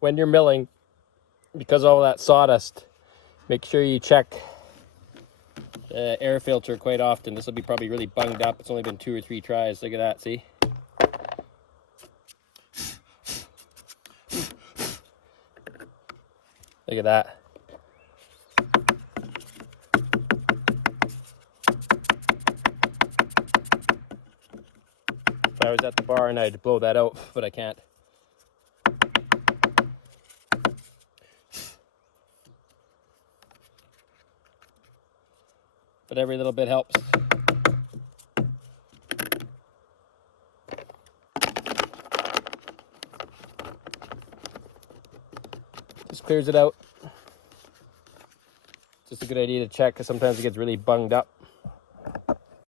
when you're milling, because of all that sawdust, make sure you check the air filter quite often. This will be probably really bunged up. It's only been 2 or 3 tries. Look at that, see? Look at that. If I was at the barn, I'd blow that out, but I can't. But every little bit helps. Just clears it out. Just a good idea to check because sometimes it gets really bunged up.